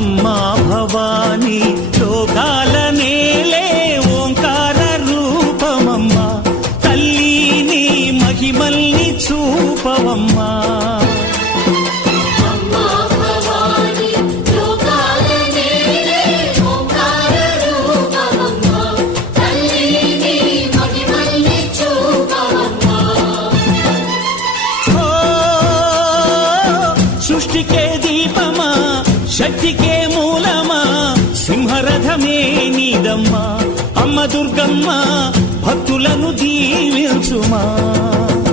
అమ్మా భవానీ లోకాల నేలే ఓంకార రూపమమ్మా తల్లి నీ మహిమల్ని చూపవమ్మా సృష్టికే దీపమా శక్తికే మూలమా సింహరథమే నీదమ్మా అమ్మ దుర్గమ్మ భక్తులను దీవించుమా